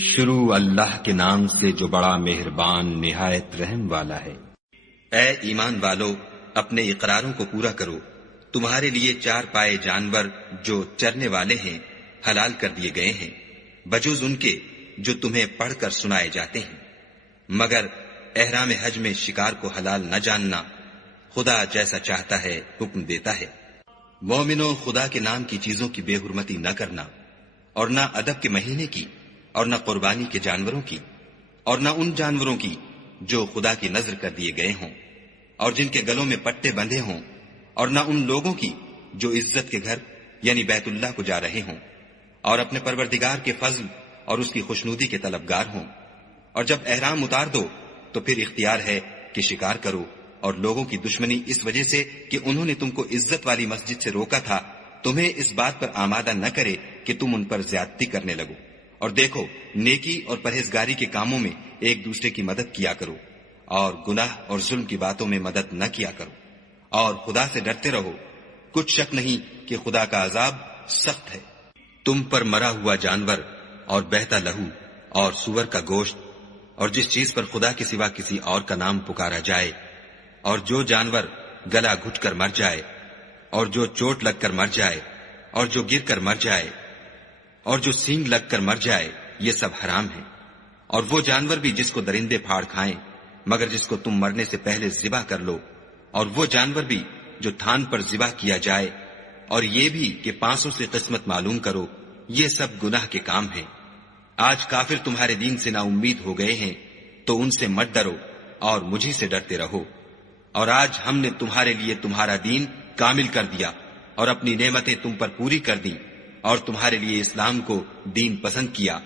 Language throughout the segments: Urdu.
شروع اللہ کے نام سے جو بڑا مہربان نہایت رحم والا ہے۔ اے ایمان والو، اپنے اقراروں کو پورا کرو۔ تمہارے لیے چار پائے جانور جو چرنے والے ہیں حلال کر دیے گئے ہیں، بجوز ان کے جو تمہیں پڑھ کر سنائے جاتے ہیں، مگر احرام حج میں شکار کو حلال نہ جاننا۔ خدا جیسا چاہتا ہے حکم دیتا ہے۔ مومنو، خدا کے نام کی چیزوں کی بے حرمتی نہ کرنا، اور نہ ادب کے مہینے کی، اور نہ قربانی کے جانوروں کی، اور نہ ان جانوروں کی جو خدا کی نذر کر دیے گئے ہوں اور جن کے گلوں میں پٹے بندھے ہوں، اور نہ ان لوگوں کی جو عزت کے گھر یعنی بیت اللہ کو جا رہے ہوں اور اپنے پروردگار کے فضل اور اس کی خوشنودی کے طلبگار ہوں۔ اور جب احرام اتار دو تو پھر اختیار ہے کہ شکار کرو، اور لوگوں کی دشمنی اس وجہ سے کہ انہوں نے تم کو عزت والی مسجد سے روکا تھا تمہیں اس بات پر آمادہ نہ کرے کہ تم ان پر زیادتی کرنے لگو۔ اور دیکھو، نیکی اور پرہیزگاری کے کاموں میں ایک دوسرے کی مدد کیا کرو، اور گناہ اور ظلم کی باتوں میں مدد نہ کیا کرو، اور خدا سے ڈرتے رہو۔ کچھ شک نہیں کہ خدا کا عذاب سخت ہے۔ تم پر مرا ہوا جانور اور بہتا لہو اور سور کا گوشت اور جس چیز پر خدا کے سوا کسی اور کا نام پکارا جائے، اور جو جانور گلا گھٹ کر مر جائے، اور جو چوٹ لگ کر مر جائے، اور جو گر کر مر جائے، اور جو سینگ لگ کر مر جائے، یہ سب حرام ہے۔ اور وہ جانور بھی جس کو درندے پھاڑ کھائیں مگر جس کو تم مرنے سے پہلے ذبح کر لو، اور وہ جانور بھی جو تھان پر ذبح کیا جائے، اور یہ بھی کہ پانسوں سے قسمت معلوم کرو، یہ سب گناہ کے کام ہیں۔ آج کافر تمہارے دین سے نا امید ہو گئے ہیں تو ان سے مت ڈرو اور مجھی سے ڈرتے رہو۔ اور آج ہم نے تمہارے لیے تمہارا دین کامل کر دیا اور اپنی نعمتیں تم پر پوری کر دیں اور تمہارے لیے اسلام کو دین پسند کیا۔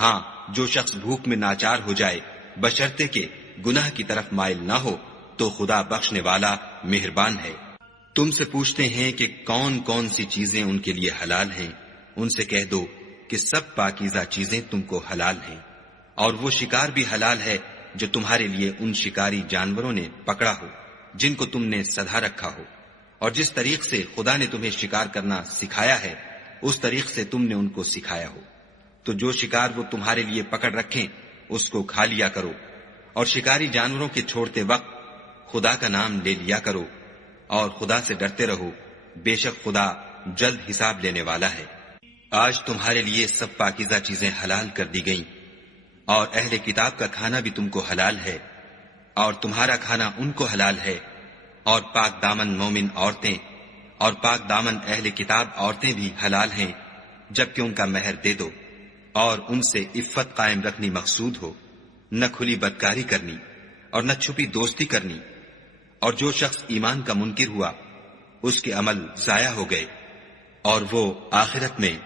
ہاں، جو شخص بھوک میں ناچار ہو جائے بشرطے کہ گناہ کی طرف مائل نہ ہو تو خدا بخشنے والا مہربان ہے۔ تم سے پوچھتے ہیں کہ کون کون سی چیزیں ان کے لیے حلال ہیں، ان سے کہہ دو کہ سب پاکیزہ چیزیں تم کو حلال ہیں، اور وہ شکار بھی حلال ہے جو تمہارے لیے ان شکاری جانوروں نے پکڑا ہو جن کو تم نے سدھا رکھا ہو، اور جس طریق سے خدا نے تمہیں شکار کرنا سکھایا ہے اس طریق سے تم نے ان کو سکھایا ہو۔ تو جو شکار وہ تمہارے لیے پکڑ رکھیں اس کو کھا لیا کرو، اور شکاری جانوروں کے چھوڑتے وقت خدا کا نام لے لیا کرو، اور خدا سے ڈرتے رہو، بے شک خدا جلد حساب لینے والا ہے۔ آج تمہارے لیے سب پاکیزہ چیزیں حلال کر دی گئیں، اور اہل کتاب کا کھانا بھی تم کو حلال ہے، اور تمہارا کھانا ان کو حلال ہے، اور پاک دامن مومن عورتیں اور پاک دامن اہل کتاب عورتیں بھی حلال ہیں جبکہ ان کا مہر دے دو، اور ان سے عفت قائم رکھنی مقصود ہو، نہ کھلی بدکاری کرنی اور نہ چھپی دوستی کرنی۔ اور جو شخص ایمان کا منکر ہوا اس کے عمل ضائع ہو گئے اور وہ آخرت میں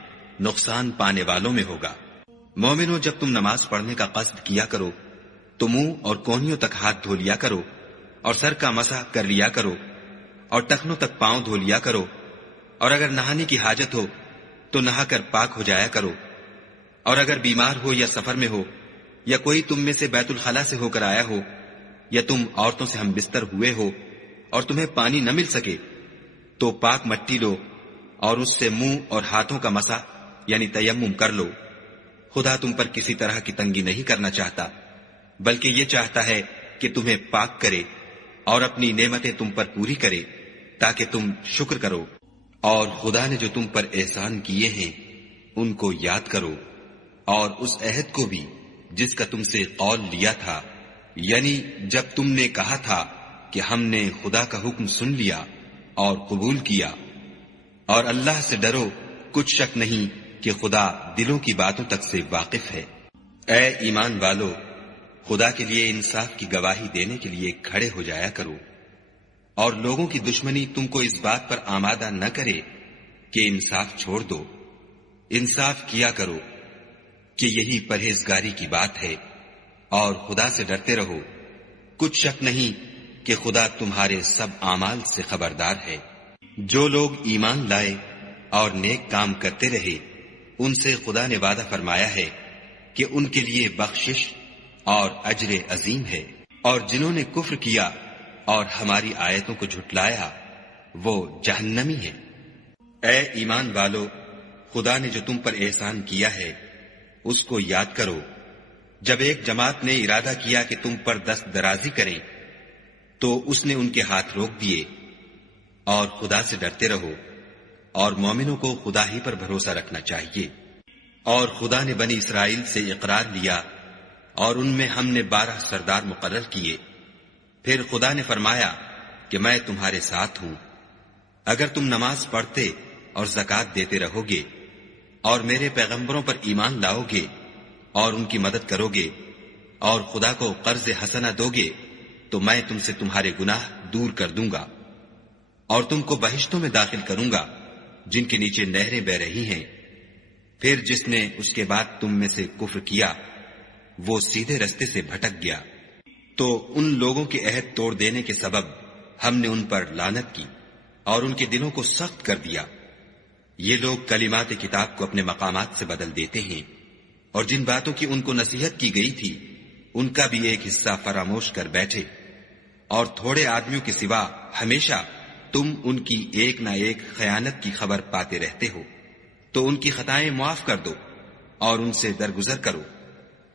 نقصان پانے والوں میں ہوگا۔ مومنو، جب تم نماز پڑھنے کا قصد کیا کرو تو منہ اور کونیوں تک ہاتھ دھو لیا کرو، اور سر کا مسح کر لیا کرو، اور ٹخنوں تک پاؤں دھو لیا کرو، اور اگر نہانے کی حاجت ہو تو نہا کر پاک ہو جایا کرو، اور اگر بیمار ہو یا سفر میں ہو یا کوئی تم میں سے بیت الخلا سے ہو کر آیا ہو، یا تم عورتوں سے ہم بستر ہوئے ہو اور تمہیں پانی نہ مل سکے تو پاک مٹی لو اور اس سے منہ اور ہاتھوں کا مسح یعنی تیمم کر لو۔ خدا تم پر کسی طرح کی تنگی نہیں کرنا چاہتا، بلکہ یہ چاہتا ہے کہ تمہیں پاک کرے اور اپنی نعمتیں تم پر پوری کرے تاکہ تم شکر کرو۔ اور خدا نے جو تم پر احسان کیے ہیں ان کو یاد کرو، اور اس عہد کو بھی جس کا تم سے قول لیا تھا، یعنی جب تم نے کہا تھا کہ ہم نے خدا کا حکم سن لیا اور قبول کیا۔ اور اللہ سے ڈرو، کچھ شک نہیں کہ خدا دلوں کی باتوں تک سے واقف ہے۔ اے ایمان والو، خدا کے لیے انصاف کی گواہی دینے کے لیے کھڑے ہو جایا کرو، اور لوگوں کی دشمنی تم کو اس بات پر آمادہ نہ کرے کہ انصاف چھوڑ دو۔ انصاف کیا کرو کہ یہی پرہیزگاری کی بات ہے، اور خدا سے ڈرتے رہو۔ کچھ شک نہیں کہ خدا تمہارے سب اعمال سے خبردار ہے۔ جو لوگ ایمان لائے اور نیک کام کرتے رہے ان سے خدا نے وعدہ فرمایا ہے کہ ان کے لیے بخشش اور اجر عظیم ہے، اور جنہوں نے کفر کیا اور ہماری آیتوں کو جھٹلایا وہ جہنمی ہیں۔ اے ایمان والو، خدا نے جو تم پر احسان کیا ہے اس کو یاد کرو جب ایک جماعت نے ارادہ کیا کہ تم پر دست درازی کریں تو اس نے ان کے ہاتھ روک دیے، اور خدا سے ڈرتے رہو، اور مومنوں کو خدا ہی پر بھروسہ رکھنا چاہیے۔ اور خدا نے بنی اسرائیل سے اقرار لیا اور ان میں ہم نے 12 سردار مقرر کیے۔ پھر خدا نے فرمایا کہ میں تمہارے ساتھ ہوں، اگر تم نماز پڑھتے اور زکوٰۃ دیتے رہو گے اور میرے پیغمبروں پر ایمان لاؤ گے اور ان کی مدد کرو گے اور خدا کو قرض حسنہ دو گے تو میں تم سے تمہارے گناہ دور کر دوں گا اور تم کو بہشتوں میں داخل کروں گا جن کے نیچے نہریں بہ رہی ہیں۔ پھر جس نے اس کے بعد تم میں سے کفر کیا وہ سیدھے رستے سے بھٹک گیا، تو ان لوگوں کے عہد توڑ دینے کے سبب ہم نے ان پر لعنت کی اور ان کے دلوں کو سخت کر دیا۔ یہ لوگ کلمات کتاب کو اپنے مقامات سے بدل دیتے ہیں، اور جن باتوں کی ان کو نصیحت کی گئی تھی ان کا بھی ایک حصہ فراموش کر بیٹھے، اور تھوڑے آدمیوں کے سوا ہمیشہ تم ان کی ایک نہ ایک خیانت کی خبر پاتے رہتے ہو، تو ان کی خطائیں معاف کر دو اور ان سے درگزر کرو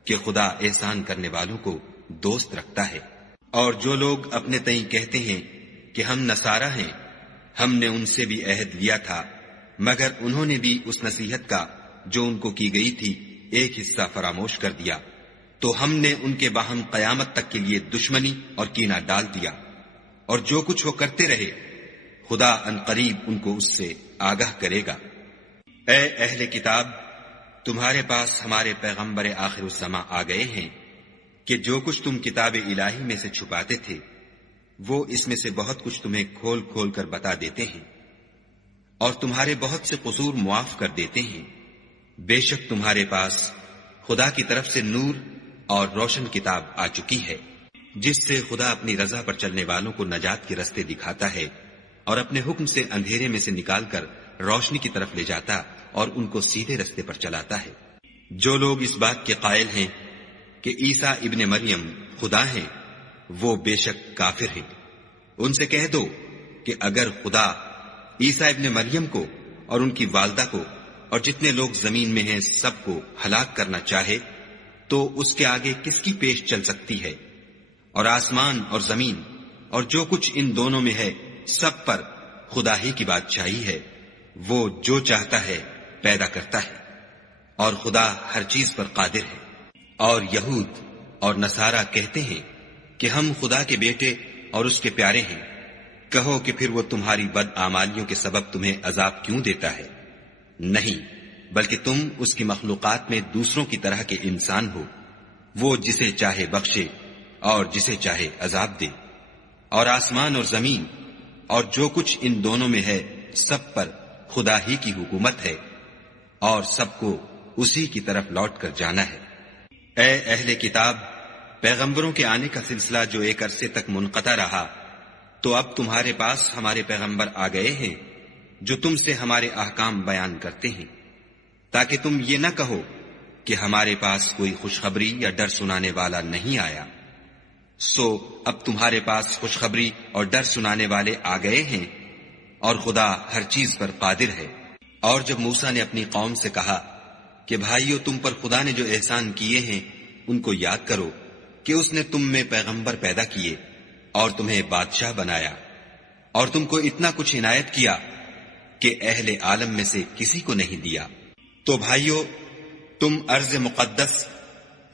کہ خدا احسان کرنے والوں کو دوست رکھتا ہے۔ اور جو لوگ اپنے تئیں کہتے ہیں کہ ہم نصارہ ہیں، ہم نے ان سے بھی عہد لیا تھا، مگر انہوں نے بھی اس نصیحت کا جو ان کو کی گئی تھی ایک حصہ فراموش کر دیا، تو ہم نے ان کے باہم قیامت تک کے لیے دشمنی اور کینہ ڈال دیا، اور جو کچھ وہ کرتے رہے خدا عنقریب ان کو اس سے آگاہ کرے گا۔ اے اہل کتاب، تمہارے پاس ہمارے پیغمبر آخر الزماں آ گئے ہیں کہ جو کچھ تم کتاب الہی میں سے چھپاتے تھے وہ اس میں سے بہت کچھ تمہیں کھول کھول کر بتا دیتے ہیں، اور تمہارے بہت سے قصور معاف کر دیتے ہیں۔ بے شک تمہارے پاس خدا کی طرف سے نور اور روشن کتاب آ چکی ہے، جس سے خدا اپنی رضا پر چلنے والوں کو نجات کے رستے دکھاتا ہے اور اپنے حکم سے اندھیرے میں سے نکال کر روشنی کی طرف لے جاتا اور ان کو سیدھے رستے پر چلاتا ہے۔ جو لوگ اس بات کے قائل ہیں کہ عیسیٰ ابن مریم خدا ہیں وہ بے شک کافر ہیں۔ ان سے کہہ دو کہ اگر خدا عیسیٰ ابن مریم کو اور ان کی والدہ کو اور جتنے لوگ زمین میں ہیں سب کو ہلاک کرنا چاہے تو اس کے آگے کس کی پیش چل سکتی ہے؟ اور آسمان اور زمین اور جو کچھ ان دونوں میں ہے سب پر خدا ہی کی بادشاہی ہے، وہ جو چاہتا ہے پیدا کرتا ہے، اور خدا ہر چیز پر قادر ہے۔ اور یہود اور نصارہ کہتے ہیں کہ ہم خدا کے بیٹے اور اس کے پیارے ہیں۔ کہو کہ پھر وہ تمہاری بد اعمالیوں کے سبب تمہیں عذاب کیوں دیتا ہے؟ نہیں، بلکہ تم اس کی مخلوقات میں دوسروں کی طرح کے انسان ہو، وہ جسے چاہے بخشے اور جسے چاہے عذاب دے۔ اور آسمان اور زمین اور جو کچھ ان دونوں میں ہے سب پر خدا ہی کی حکومت ہے، اور سب کو اسی کی طرف لوٹ کر جانا ہے۔ اے اہل کتاب، پیغمبروں کے آنے کا سلسلہ جو ایک عرصے تک منقطع رہا، تو اب تمہارے پاس ہمارے پیغمبر آ گئے ہیں جو تم سے ہمارے احکام بیان کرتے ہیں، تاکہ تم یہ نہ کہو کہ ہمارے پاس کوئی خوشخبری یا ڈر سنانے والا نہیں آیا۔ سو اب تمہارے پاس خوشخبری اور ڈر سنانے والے آ گئے ہیں، اور خدا ہر چیز پر قادر ہے۔ اور جب موسیٰ نے اپنی قوم سے کہا کہ بھائیو، تم پر خدا نے جو احسان کیے ہیں ان کو یاد کرو کہ اس نے تم میں پیغمبر پیدا کیے اور تمہیں بادشاہ بنایا، اور تم کو اتنا کچھ عنایت کیا کہ اہل عالم میں سے کسی کو نہیں دیا۔ تو بھائیو، تم ارض مقدس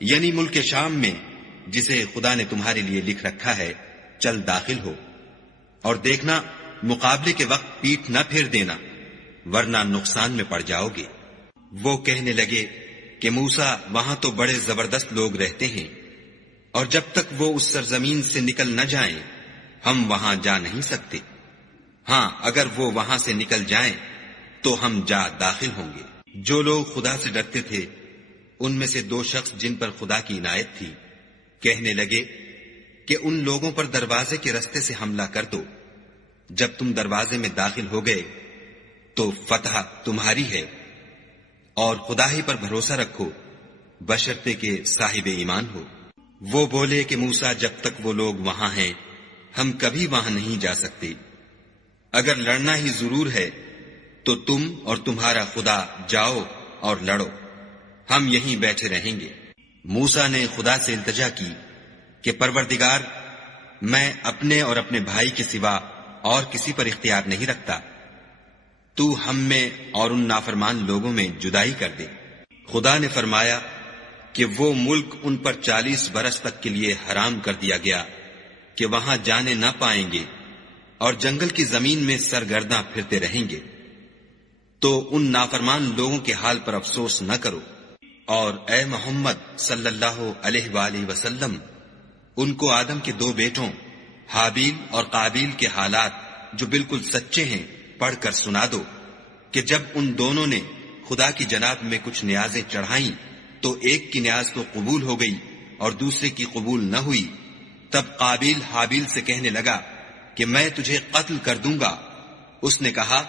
یعنی ملک شام میں جسے خدا نے تمہارے لیے لکھ رکھا ہے چل داخل ہو، اور دیکھنا مقابلے کے وقت پیٹھ نہ پھیر دینا ورنہ نقصان میں پڑ جاؤ گے۔ وہ کہنے لگے کہ موسیٰ، وہاں تو بڑے زبردست لوگ رہتے ہیں، اور جب تک وہ اس سرزمین سے نکل نہ جائیں ہم وہاں جا نہیں سکتے۔ ہاں، اگر وہ وہاں سے نکل جائیں تو ہم جا داخل ہوں گے۔ جو لوگ خدا سے ڈرتے تھے ان میں سے 2 شخص جن پر خدا کی عنایت تھی کہنے لگے کہ ان لوگوں پر دروازے کے رستے سے حملہ کر دو۔ جب تم دروازے میں داخل ہو گئے تو فتح تمہاری ہے، اور خدا ہی پر بھروسہ رکھو بشرطے کہ صاحب ایمان ہو۔ وہ بولے کہ موسیٰ، جب تک وہ لوگ وہاں ہیں ہم کبھی وہاں نہیں جا سکتے۔ اگر لڑنا ہی ضرور ہے تو تم اور تمہارا خدا جاؤ اور لڑو، ہم یہیں بیٹھے رہیں گے۔ موسیٰ نے خدا سے التجا کی کہ پروردگار، میں اپنے اور اپنے بھائی کے سوا اور کسی پر اختیار نہیں رکھتا، تو ہم میں اور ان نافرمان لوگوں میں جدائی کر دے۔ خدا نے فرمایا کہ وہ ملک ان پر 40 برس تک کے لیے حرام کر دیا گیا کہ وہاں جانے نہ پائیں گے اور جنگل کی زمین میں سرگرداں پھرتے رہیں گے۔ تو ان نافرمان لوگوں کے حال پر افسوس نہ کرو، اور اے محمد صلی اللہ علیہ وآلہ وسلم ان کو آدم کے 2 بیٹوں حابیل اور قابیل کے حالات جو بالکل سچے ہیں پڑھ کر سنا دو کہ جب ان دونوں نے خدا کی جناب میں کچھ نیازیں چڑھائیں تو ایک کی نیاز تو قبول ہو گئی اور دوسرے کی قبول نہ ہوئی۔ تب قابیل حابیل سے کہنے لگا کہ میں تجھے قتل کر دوں گا۔ اس نے کہا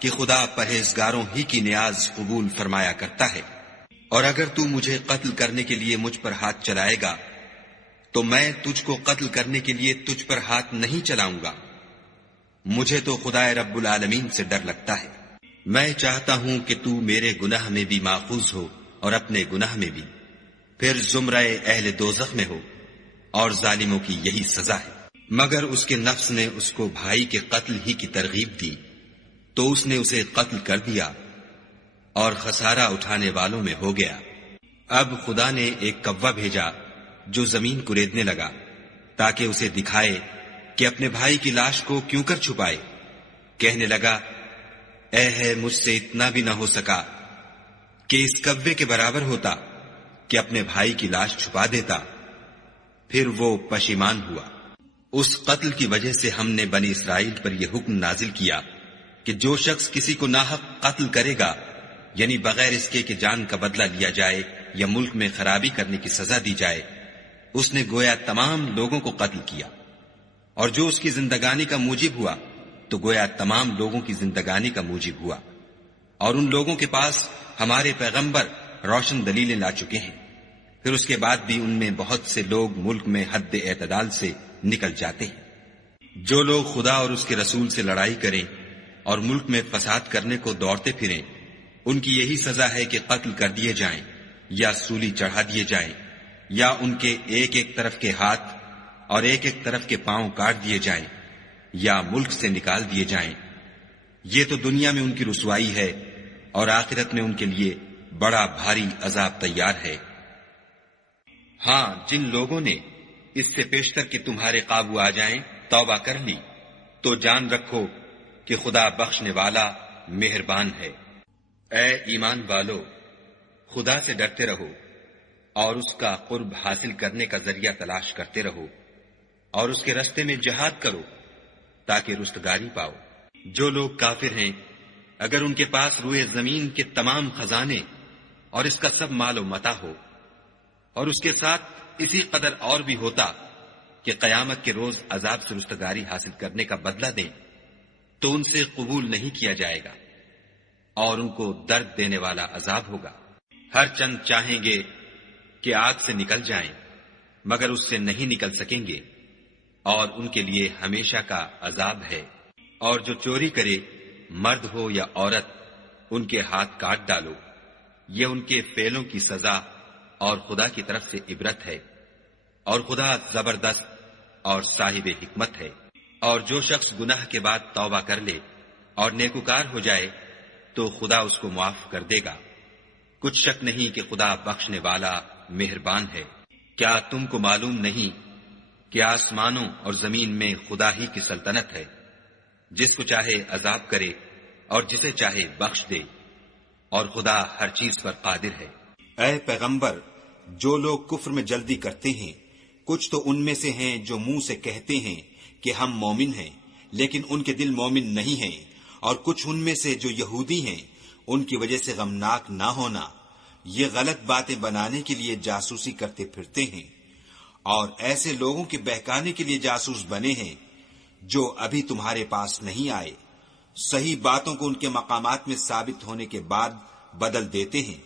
کہ خدا پرہیزگاروں ہی کی نیاز قبول فرمایا کرتا ہے، اور اگر تو مجھے قتل کرنے کے لیے مجھ پر ہاتھ چلائے گا تو میں تجھ کو قتل کرنے کے لیے تجھ پر ہاتھ نہیں چلاؤں گا۔ مجھے تو خدا رب العالمین سے ڈر لگتا ہے۔ میں چاہتا ہوں کہ تو میرے گناہ میں بھی ماخوذ ہو اور اپنے گناہ میں بھی، پھر زمرہ اہل دوزخ میں ہو، اور ظالموں کی یہی سزا ہے۔ مگر اس کے نفس نے اس کو بھائی کے قتل ہی کی ترغیب دی تو اس نے اسے قتل کر دیا اور خسارہ اٹھانے والوں میں ہو گیا۔ اب خدا نے ایک کوا بھیجا جو زمین کریدنے لگا تاکہ اسے دکھائے کہ اپنے بھائی کی لاش کو کیوں کر چھپائے۔ کہنے لگا، اے ہے مجھ سے اتنا بھی نہ ہو سکا کہ اس کوے کے برابر ہوتا کہ اپنے بھائی کی لاش چھپا دیتا۔ پھر وہ پشیمان ہوا۔ اس قتل کی وجہ سے ہم نے بنی اسرائیل پر یہ حکم نازل کیا کہ جو شخص کسی کو ناحق قتل کرے گا، یعنی بغیر اس کے کہ جان کا بدلہ لیا جائے یا ملک میں خرابی کرنے کی سزا دی جائے، اس نے گویا تمام لوگوں کو قتل کیا، اور جو اس کی زندگانی کا موجب ہوا تو گویا تمام لوگوں کی زندگانی کا موجب ہوا۔ اور ان لوگوں کے پاس ہمارے پیغمبر روشن دلیلیں لا چکے ہیں، پھر اس کے بعد بھی ان میں بہت سے لوگ ملک میں حد اعتدال سے نکل جاتے ہیں۔ جو لوگ خدا اور اس کے رسول سے لڑائی کریں اور ملک میں فساد کرنے کو دوڑتے پھریں، ان کی یہی سزا ہے کہ قتل کر دیے جائیں یا سولی چڑھا دیے جائیں، یا ان کے ایک ایک طرف کے ہاتھ اور ایک ایک طرف کے پاؤں کاٹ دیے جائیں یا ملک سے نکال دیے جائیں۔ یہ تو دنیا میں ان کی رسوائی ہے، اور آخرت میں ان کے لیے بڑا بھاری عذاب تیار ہے۔ ہاں، جن لوگوں نے اس سے پیشتر کہ تمہارے قابو آ جائیں توبہ کر لی تو جان رکھو کہ خدا بخشنے والا مہربان ہے۔ اے ایمان والو، خدا سے ڈرتے رہو اور اس کا قرب حاصل کرنے کا ذریعہ تلاش کرتے رہو، اور اس کے رستے میں جہاد کرو تاکہ رستگاری پاؤ۔ جو لوگ کافر ہیں، اگر ان کے پاس روئے زمین کے تمام خزانے اور اس کا سب مال و متاع ہو، اور اس کے ساتھ اسی قدر اور بھی ہوتا کہ قیامت کے روز عذاب سے رستگاری حاصل کرنے کا بدلہ دیں، تو ان سے قبول نہیں کیا جائے گا، اور ان کو درد دینے والا عذاب ہوگا۔ ہر چند چاہیں گے کہ آگ سے نکل جائیں، مگر اس سے نہیں نکل سکیں گے، اور ان کے لیے ہمیشہ کا عذاب ہے۔ اور جو چوری کرے، مرد ہو یا عورت، ان کے ہاتھ کاٹ ڈالو، یہ ان کے فعلوں کی سزا اور خدا کی طرف سے عبرت ہے، اور خدا زبردست اور صاحب حکمت ہے۔ اور جو شخص گناہ کے بعد توبہ کر لے اور نیکوکار ہو جائے تو خدا اس کو معاف کر دے گا۔ کچھ شک نہیں کہ خدا بخشنے والا مہربان ہے۔ کیا تم کو معلوم نہیں کہ آسمانوں اور زمین میں خدا ہی کی سلطنت ہے، جس کو چاہے عذاب کرے اور جسے چاہے بخش دے، اور خدا ہر چیز پر قادر ہے۔ اے پیغمبر، جو لوگ کفر میں جلدی کرتے ہیں، کچھ تو ان میں سے ہیں جو منہ سے کہتے ہیں کہ ہم مومن ہیں، لیکن ان کے دل مومن نہیں ہیں، اور کچھ ان میں سے جو یہودی ہیں، ان کی وجہ سے غمناک نہ ہونا، یہ غلط باتیں بنانے کے لیے جاسوسی کرتے پھرتے ہیں، اور ایسے لوگوں کے بہکانے کے لیے جاسوس بنے ہیں جو ابھی تمہارے پاس نہیں آئے، صحیح باتوں کو ان کے مقامات میں ثابت ہونے کے بعد بدل دیتے ہیں،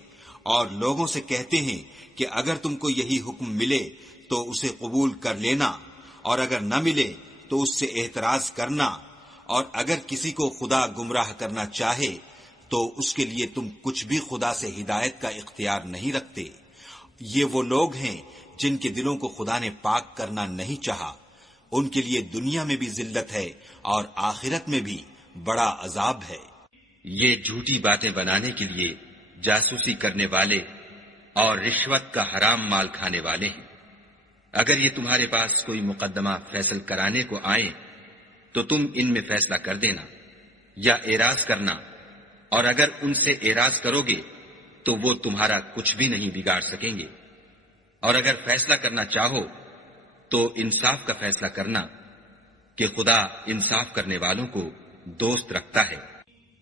اور لوگوں سے کہتے ہیں کہ اگر تم کو یہی حکم ملے تو اسے قبول کر لینا، اور اگر نہ ملے تو اس سے اعتراض کرنا، اور اگر کسی کو خدا گمراہ کرنا چاہے تو اس کے لیے تم کچھ بھی خدا سے ہدایت کا اختیار نہیں رکھتے۔ یہ وہ لوگ ہیں جن کے دلوں کو خدا نے پاک کرنا نہیں چاہا، ان کے لیے دنیا میں بھی ذلت ہے اور آخرت میں بھی بڑا عذاب ہے۔ یہ جھوٹی باتیں بنانے کے لیے جاسوسی کرنے والے اور رشوت کا حرام مال کھانے والے ہیں۔ اگر یہ تمہارے پاس کوئی مقدمہ فیصل کرانے کو آئیں تو تم ان میں فیصلہ کر دینا یا اعراض کرنا، اور اگر ان سے اعراض کرو گے تو وہ تمہارا کچھ بھی نہیں بگاڑ سکیں گے، اور اگر فیصلہ کرنا چاہو تو انصاف کا فیصلہ کرنا کہ خدا انصاف کرنے والوں کو دوست رکھتا ہے۔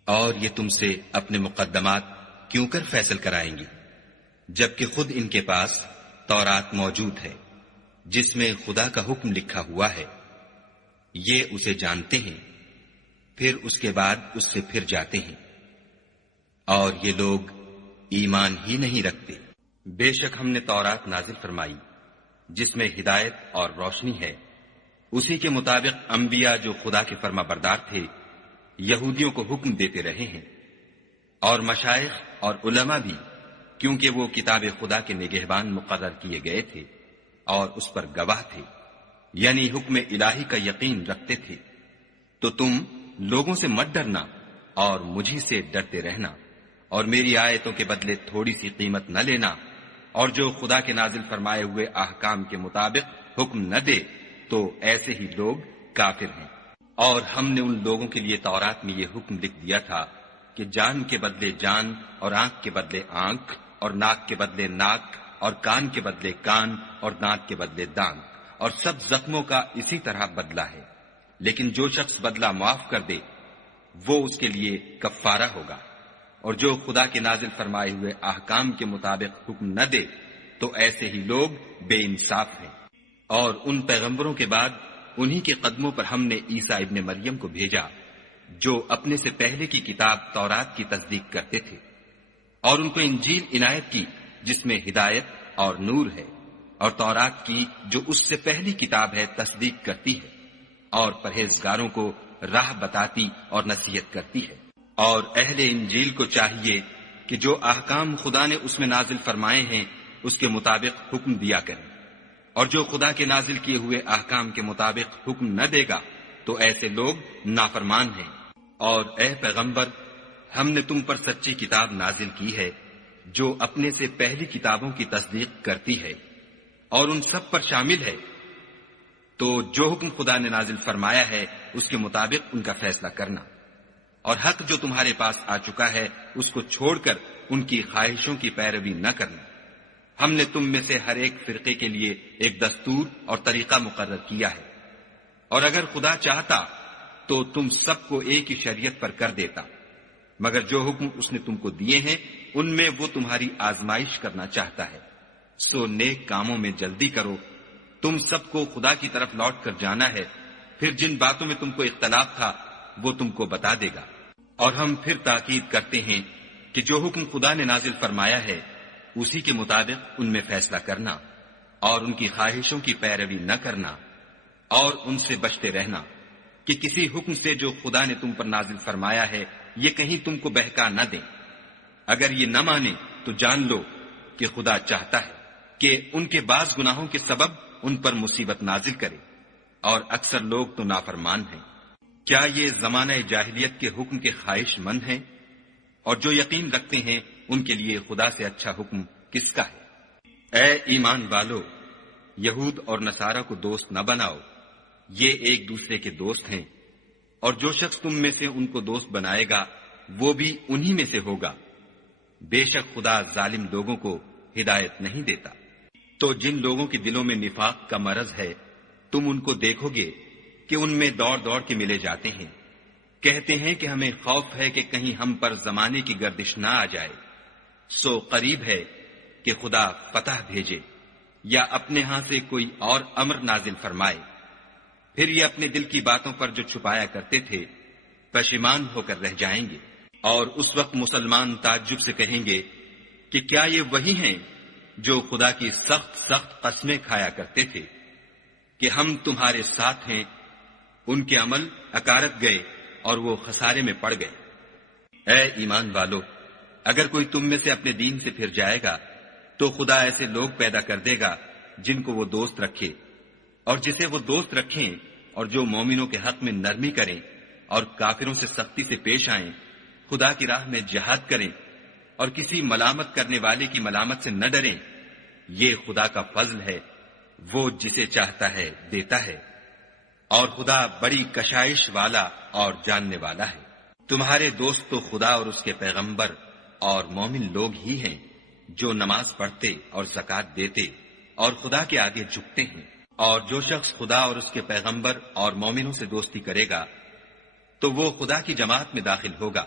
اور یہ تم سے اپنے مقدمات کیوں کر فیصل کرائیں گے جبکہ خود ان کے پاس تورات موجود ہے جس میں خدا کا حکم لکھا ہوا ہے۔ یہ اسے جانتے ہیں، پھر اس کے بعد اس سے پھر جاتے ہیں، اور یہ لوگ ایمان ہی نہیں رکھتے۔ بے شک ہم نے تورات نازل فرمائی جس میں ہدایت اور روشنی ہے، اسی کے مطابق انبیاء جو خدا کے فرما بردار تھے یہودیوں کو حکم دیتے رہے ہیں، اور مشائخ اور علماء بھی، کیونکہ وہ کتاب خدا کے نگہبان مقرر کیے گئے تھے اور اس پر گواہ تھے، یعنی حکم الہی کا یقین رکھتے تھے۔ تو تم لوگوں سے مت ڈرنا اور مجھی سے ڈرتے رہنا، اور میری آیتوں کے بدلے تھوڑی سی قیمت نہ لینا، اور جو خدا کے نازل فرمائے ہوئے احکام کے مطابق حکم نہ دے تو ایسے ہی لوگ کافر ہیں۔ اور ہم نے ان لوگوں کے لیے تورات میں یہ حکم لکھ دیا تھا کہ جان کے بدلے جان، اور آنکھ کے بدلے آنکھ، اور ناک کے بدلے ناک، اور کان کے بدلے کان، اور دانت کے بدلے دانت، اور سب زخموں کا اسی طرح بدلہ ہے، لیکن جو شخص بدلہ معاف کر دے وہ اس کے لیے کفارہ ہوگا، اور جو خدا کے نازل فرمائے ہوئے احکام کے مطابق حکم نہ دے تو ایسے ہی لوگ بے انصاف ہیں۔ اور ان پیغمبروں کے بعد انہی کے قدموں پر ہم نے عیسیٰ ابن مریم کو بھیجا جو اپنے سے پہلے کی کتاب تورات کی تصدیق کرتے تھے، اور ان کو انجیل عنایت کی جس میں ہدایت اور نور ہے، اور تورات کی جو اس سے پہلی کتاب ہے تصدیق کرتی ہے، اور پرہیزگاروں کو راہ بتاتی اور نصیحت کرتی ہے۔ اور اہل انجیل کو چاہیے کہ جو احکام خدا نے اس میں نازل فرمائے ہیں اس کے مطابق حکم دیا کریں، اور جو خدا کے نازل کیے ہوئے احکام کے مطابق حکم نہ دے گا تو ایسے لوگ نافرمان ہیں۔ اور اے پیغمبر، ہم نے تم پر سچی کتاب نازل کی ہے جو اپنے سے پہلی کتابوں کی تصدیق کرتی ہے اور ان سب پر شامل ہے، تو جو حکم خدا نے نازل فرمایا ہے اس کے مطابق ان کا فیصلہ کرنا، اور حق جو تمہارے پاس آ چکا ہے اس کو چھوڑ کر ان کی خواہشوں کی پیروی نہ کرنا۔ ہم نے تم میں سے ہر ایک فرقے کے لیے ایک دستور اور طریقہ مقرر کیا ہے، اور اگر خدا چاہتا تو تم سب کو ایک ہی شریعت پر کر دیتا، مگر جو حکم اس نے تم کو دیے ہیں ان میں وہ تمہاری آزمائش کرنا چاہتا ہے۔ سو نیک کاموں میں جلدی کرو، تم سب کو خدا کی طرف لوٹ کر جانا ہے، پھر جن باتوں میں تم کو اختلاف تھا وہ تم کو بتا دے گا۔ اور ہم پھر تاکید کرتے ہیں کہ جو حکم خدا نے نازل فرمایا ہے اسی کے مطابق ان میں فیصلہ کرنا، اور ان کی خواہشوں کی پیروی نہ کرنا، اور ان سے بچتے رہنا کہ کسی حکم سے جو خدا نے تم پر نازل فرمایا ہے یہ کہیں تم کو بہکا نہ دیں۔ اگر یہ نہ مانے تو جان لو کہ خدا چاہتا ہے کہ ان کے بعض گناہوں کے سبب ان پر مصیبت نازل کرے، اور اکثر لوگ تو نافرمان ہیں۔ کیا یہ زمانہ جاہلیت کے حکم کے خواہش مند ہیں؟ اور جو یقین رکھتے ہیں ان کے لیے خدا سے اچھا حکم کس کا ہے؟ اے ایمان والو، یہود اور نصارہ کو دوست نہ بناؤ، یہ ایک دوسرے کے دوست ہیں، اور جو شخص تم میں سے ان کو دوست بنائے گا وہ بھی انہی میں سے ہوگا۔ بے شک خدا ظالم لوگوں کو ہدایت نہیں دیتا۔ تو جن لوگوں کے دلوں میں نفاق کا مرض ہے تم ان کو دیکھو گے کہ ان میں دوڑ دوڑ کے ملے جاتے ہیں، کہتے ہیں کہ ہمیں خوف ہے کہ کہیں ہم پر زمانے کی گردش نہ آ جائے۔ سو قریب ہے کہ خدا فتح بھیجے یا اپنے ہاں سے کوئی اور امر نازل فرمائے، پھر یہ اپنے دل کی باتوں پر جو چھپایا کرتے تھے پشیمان ہو کر رہ جائیں گے۔ اور اس وقت مسلمان تعجب سے کہیں گے کہ کیا یہ وہی ہیں جو خدا کی سخت سخت قسمیں کھایا کرتے تھے کہ ہم تمہارے ساتھ ہیں؟ ان کے عمل اکارت گئے اور وہ خسارے میں پڑ گئے۔ اے ایمان والو، اگر کوئی تم میں سے اپنے دین سے پھر جائے گا تو خدا ایسے لوگ پیدا کر دے گا جن کو وہ دوست رکھے، اور جسے وہ دوست رکھیں، اور جو مومنوں کے حق میں نرمی کریں اور کافروں سے سختی سے پیش آئیں، خدا کی راہ میں جہاد کریں اور کسی ملامت کرنے والے کی ملامت سے نہ ڈریں۔ یہ خدا کا فضل ہے، وہ جسے چاہتا ہے دیتا ہے، اور خدا بڑی کشائش والا اور جاننے والا ہے۔ تمہارے دوست تو خدا اور اس کے پیغمبر اور مومن لوگ ہی ہیں جو نماز پڑھتے اور زکوٰۃ دیتے اور خدا کے آگے جھکتے ہیں، اور جو شخص خدا اور اس کے پیغمبر اور مومنوں سے دوستی کرے گا تو وہ خدا کی جماعت میں داخل ہوگا،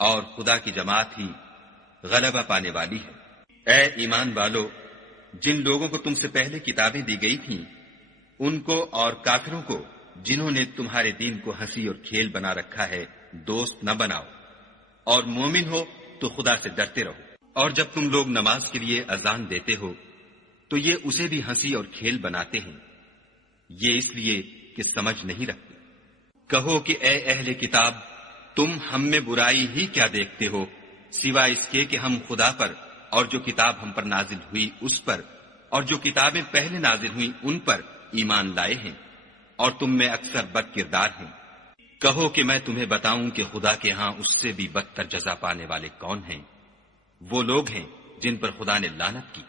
اور خدا کی جماعت ہی غلبہ پانے والی ہے۔ اے ایمان والو، جن لوگوں کو تم سے پہلے کتابیں دی گئی تھیں ان کو اور کافروں کو جنہوں نے تمہارے دین کو ہنسی اور کھیل بنا رکھا ہے دوست نہ بناؤ، اور مومن ہو تو خدا سے ڈرتے رہو۔ اور جب تم لوگ نماز کے لیے اذان دیتے ہو تو یہ اسے بھی ہنسی اور کھیل بناتے ہیں، یہ اس لیے کہ سمجھ نہیں رکھتے۔ کہو کہ اے اہل کتاب، تم ہم میں برائی ہی کیا دیکھتے ہو سوائے اس کے کہ ہم خدا پر اور جو کتاب ہم پر نازل ہوئی اس پر اور جو کتابیں پہلے نازل ہوئیں ان پر ایمان لائے ہیں، اور تم میں اکثر بد کردار ہیں۔ کہو کہ میں تمہیں بتاؤں کہ خدا کے ہاں اس سے بھی بدتر جزا پانے والے کون ہیں؟ وہ لوگ ہیں جن پر خدا نے لعنت کی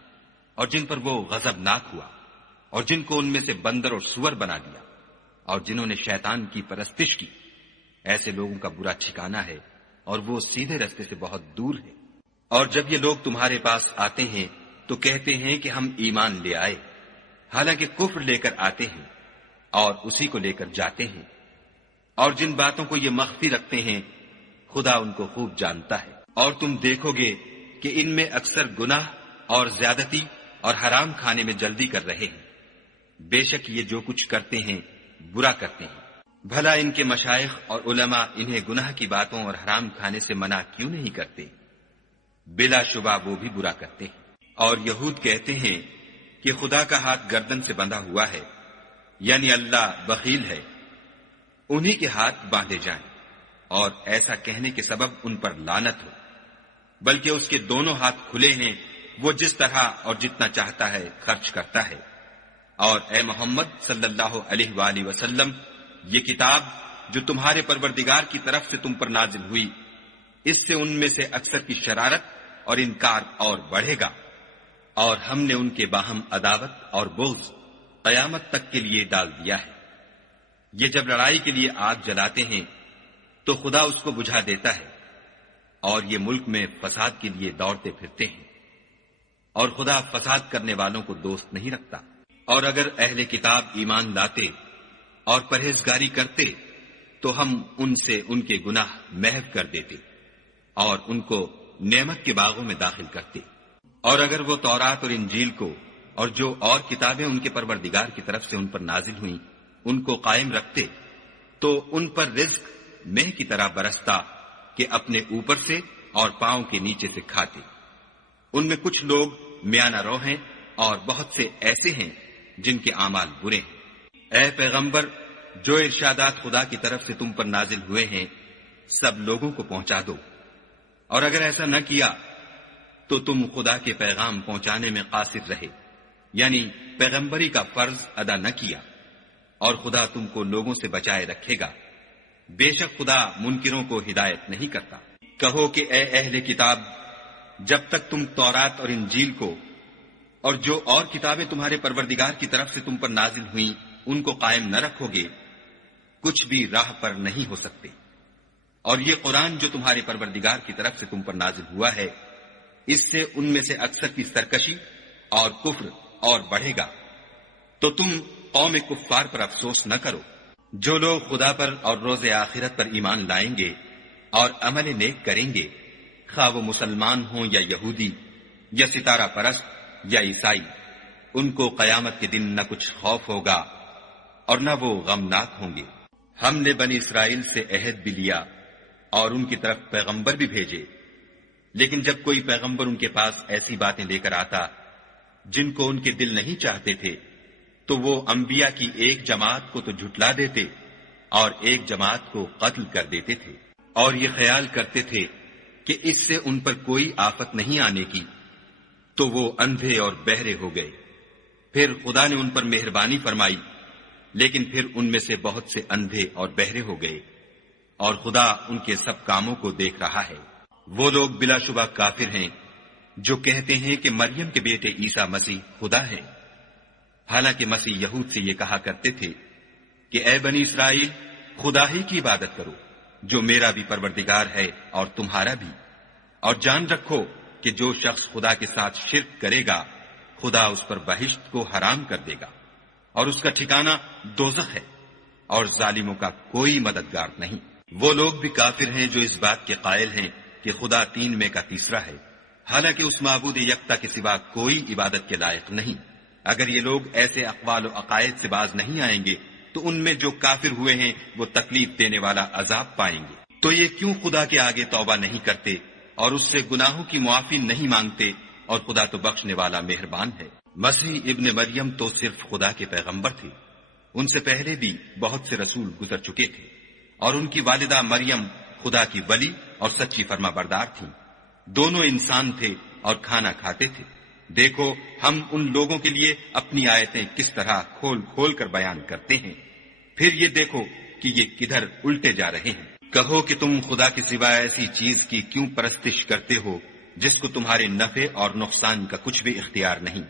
اور جن پر وہ غضبناک ہوا، اور جن کو ان میں سے بندر اور سور بنا دیا، اور جنہوں نے شیطان کی پرستش کی۔ ایسے لوگوں کا برا ٹھکانہ ہے، اور وہ سیدھے رستے سے بہت دور ہے۔ اور جب یہ لوگ تمہارے پاس آتے ہیں تو کہتے ہیں کہ ہم ایمان لے آئے، حالانکہ کفر لے کر آتے ہیں اور اسی کو لے کر جاتے ہیں، اور جن باتوں کو یہ مخفی رکھتے ہیں خدا ان کو خوب جانتا ہے۔ اور تم دیکھو گے کہ ان میں اکثر گناہ اور زیادتی اور حرام کھانے میں جلدی کر رہے ہیں، بے شک یہ جو کچھ کرتے ہیں برا کرتے ہیں۔ بھلا ان کے مشائخ اور علماء انہیں گناہ کی باتوں اور حرام کھانے سے منع کیوں نہیں کرتے؟ بلا شبہ وہ بھی برا کرتے ہیں۔ اور یہود کہتے ہیں کہ خدا کا ہاتھ گردن سے بندھا ہوا ہے، یعنی اللہ بخیل ہے، انہی کے ہاتھ باندھے جائیں، اور ایسا کہنے کے سبب ان پر لعنت ہو، بلکہ اس کے دونوں ہاتھ کھلے ہیں، وہ جس طرح اور جتنا چاہتا ہے خرچ کرتا ہے۔ اور اے محمد صلی اللہ علیہ وآلہ وسلم، یہ کتاب جو تمہارے پروردگار کی طرف سے تم پر نازل ہوئی، اس سے ان میں سے اکثر کی شرارت اور انکار اور بڑھے گا، اور ہم نے ان کے باہم عداوت اور بغض قیامت تک کے لیے ڈال دیا ہے۔ یہ جب لڑائی کے لیے آگ جلاتے ہیں تو خدا اس کو بجھا دیتا ہے، اور یہ ملک میں فساد کے لیے دوڑتے پھرتے ہیں، اور خدا فساد کرنے والوں کو دوست نہیں رکھتا۔ اور اگر اہل کتاب ایمان لاتے اور پرہیزگاری کرتے تو ہم ان سے ان کے گناہ محو کر دیتے اور ان کو نعمت کے باغوں میں داخل کرتے۔ اور اگر وہ تورات اور انجیل کو اور جو اور کتابیں ان کے پروردگار کی طرف سے ان پر نازل ہوئیں ان کو قائم رکھتے تو ان پر رزق مہ کی طرح برستا کہ اپنے اوپر سے اور پاؤں کے نیچے سے کھاتے۔ ان میں کچھ لوگ میانہ رو ہیں اور بہت سے ایسے ہیں جن کے اعمال برے ہیں۔ اے پیغمبر، جو ارشادات خدا کی طرف سے تم پر نازل ہوئے ہیں سب لوگوں کو پہنچا دو، اور اگر ایسا نہ کیا تو تم خدا کے پیغام پہنچانے میں قاصر رہے، یعنی پیغمبری کا فرض ادا نہ کیا، اور خدا تم کو لوگوں سے بچائے رکھے گا، بے شک خدا منکروں کو ہدایت نہیں کرتا۔ کہو کہ اے اہل کتاب، جب تک تم تورات اور انجیل کو اور جو اور کتابیں تمہارے پروردگار کی طرف سے تم پر نازل ہوئیں ان کو قائم نہ رکھو گے کچھ بھی راہ پر نہیں ہو سکتے۔ اور یہ قرآن جو تمہارے پروردگار کی طرف سے تم پر نازل ہوا ہے، اس سے ان میں سے اکثر کی سرکشی اور کفر اور بڑھے گا، تو تم قوم کفار پر افسوس نہ کرو۔ جو لوگ خدا پر اور روز آخرت پر ایمان لائیں گے اور عمل نیک کریں گے، خواہ وہ مسلمان ہوں یا یہودی یا ستارہ پرست یا عیسائی، ان کو قیامت کے دن نہ کچھ خوف ہوگا اور نہ وہ غمناک ہوں گے۔ ہم نے بنی اسرائیل سے عہد بھی لیا اور ان کی طرف پیغمبر بھی بھیجے، لیکن جب کوئی پیغمبر ان کے پاس ایسی باتیں لے کر آتا جن کو ان کے دل نہیں چاہتے تھے تو وہ انبیاء کی ایک جماعت کو تو جھٹلا دیتے اور ایک جماعت کو قتل کر دیتے تھے۔ اور یہ خیال کرتے تھے کہ اس سے ان پر کوئی آفت نہیں آنے کی، تو وہ اندھے اور بہرے ہو گئے۔ پھر خدا نے ان پر مہربانی فرمائی، لیکن پھر ان میں سے بہت سے اندھے اور بہرے ہو گئے، اور خدا ان کے سب کاموں کو دیکھ رہا ہے۔ وہ لوگ بلا شبہ کافر ہیں جو کہتے ہیں کہ مریم کے بیٹے عیسیٰ مسیح خدا ہے، حالانکہ مسیح یہود سے یہ کہا کرتے تھے کہ اے بنی اسرائیل، خدا ہی کی عبادت کرو جو میرا بھی پروردگار ہے اور تمہارا بھی، اور جان رکھو کہ جو شخص خدا کے ساتھ شرک کرے گا خدا اس پر بہشت کو حرام کر دے گا، اور اس کا ٹھکانہ دوزخ ہے، اور ظالموں کا کوئی مددگار نہیں۔ وہ لوگ بھی کافر ہیں جو اس بات کے قائل ہیں کہ خدا تین میں کا تیسرا ہے، حالانکہ اس معبود یکتا کے سوا کوئی عبادت کے لائق نہیں۔ اگر یہ لوگ ایسے اقوال و عقائد سے باز نہیں آئیں گے تو ان میں جو کافر ہوئے ہیں وہ تکلیف دینے والا عذاب پائیں گے۔ تو یہ کیوں خدا کے آگے توبہ نہیں کرتے اور اس سے گناہوں کی معافی نہیں مانگتے، اور خدا تو بخشنے والا مہربان ہے۔ مسیح ابن مریم تو صرف خدا کے پیغمبر تھے، ان سے پہلے بھی بہت سے رسول گزر چکے تھے، اور ان کی والدہ مریم خدا کی ولی اور سچی فرما بردار تھیں۔ دونوں انسان تھے اور کھانا کھاتے تھے۔ دیکھو ہم ان لوگوں کے لیے اپنی آیتیں کس طرح کھول کھول کر بیان کرتے ہیں، پھر یہ دیکھو کہ یہ کدھر الٹے جا رہے ہیں۔ کہو کہ تم خدا کے سوا ایسی چیز کی کیوں پرستش کرتے ہو جس کو تمہارے نفع اور نقصان کا کچھ بھی اختیار نہیں،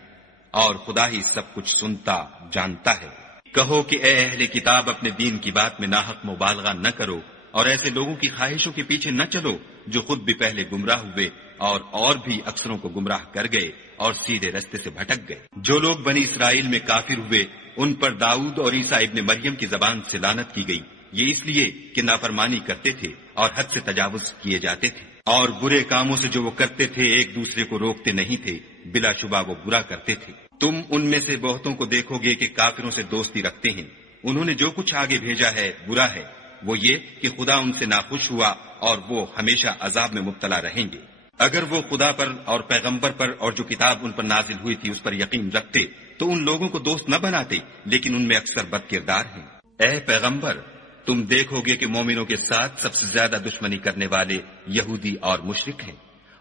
اور خدا ہی سب کچھ سنتا جانتا ہے۔ کہو کہ اے اہل کتاب، اپنے دین کی بات میں ناحق مبالغہ نہ کرو، اور ایسے لوگوں کی خواہشوں کے پیچھے نہ چلو جو خود بھی پہلے گمراہ ہوئے اور بھی اکثروں کو گمراہ کر گئے اور سیدھے رستے سے بھٹک گئے۔ جو لوگ بنی اسرائیل میں کافر ہوئے ان پر داؤد اور عیسیٰ ابن مریم کی زبان سے لعنت کی گئی، یہ اس لیے کہ نافرمانی کرتے تھے اور حد سے تجاوز کیے جاتے تھے، اور برے کاموں سے جو وہ کرتے تھے ایک دوسرے کو روکتے نہیں تھے، بلا شبہ وہ برا کرتے تھے۔ تم ان میں سے بہتوں کو دیکھو گے کہ کافروں سے دوستی رکھتے ہیں، انہوں نے جو کچھ آگے بھیجا ہے برا ہے، وہ یہ کہ خدا ان سے ناخوش ہوا اور وہ ہمیشہ عذاب میں مبتلا رہیں گے۔ اگر وہ خدا پر اور پیغمبر پر اور جو کتاب ان پر نازل ہوئی تھی اس پر یقین رکھتے تو ان لوگوں کو دوست نہ بناتے، لیکن ان میں اکثر بد کردار ہیں۔ اے پیغمبر، تم دیکھو گے کہ مومنوں کے ساتھ سب سے زیادہ دشمنی کرنے والے یہودی اور مشرک ہیں،